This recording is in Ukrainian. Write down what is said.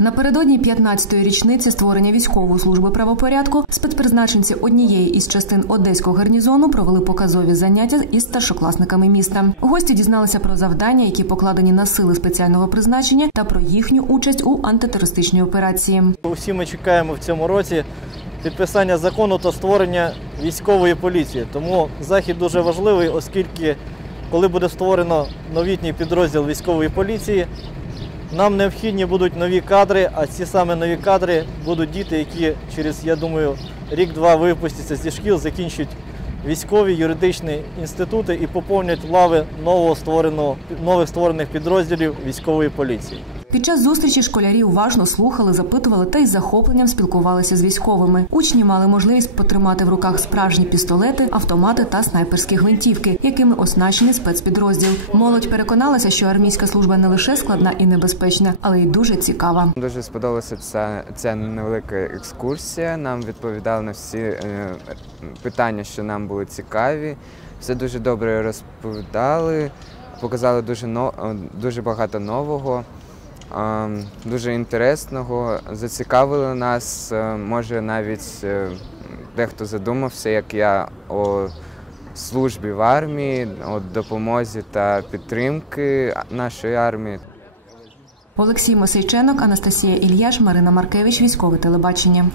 Напередодні 15-ї річниці створення військової служби правопорядку спецпризначенці однієї із частин одеського гарнізону провели показові заняття із старшокласниками міста. Гості дізналися про завдання, які покладені на сили спеціального призначення, та про їхню участь у антитерористичній операції. Усі ми чекаємо в цьому році підписання закону та створення військової поліції. Тому захід дуже важливий, оскільки коли буде створено новітній підрозділ військової поліції, нам необхідні будуть нові кадри, а ці саме нові кадри будуть діти, які через, я думаю, рік-два випустяться зі шкіл, закінчать військові юридичні інститути і поповнять лави нового створеного, нових створених підрозділів військової поліції. Під час зустрічі школярі уважно слухали, запитували та із захопленням спілкувалися з військовими. Учні мали можливість потримати в руках справжні пістолети, автомати та снайперські гвинтівки, якими оснащений спецпідрозділ. Молодь переконалася, що армійська служба не лише складна і небезпечна, але й дуже цікава. Дуже сподобалася ця, ця невелика екскурсія. Нам відповідали на всі е, питання, що нам були цікаві. Все дуже добре розповідали, показали дуже, но, дуже багато нового. Дуже інтересного, зацікавили нас. Е, Може, навіть е, дехто задумався, як я о службі в армії, о допомозі та підтримки нашої армії. Олексій Мосейченок, Анастасія Ільяш, Марина Маркевич, військове телебачення.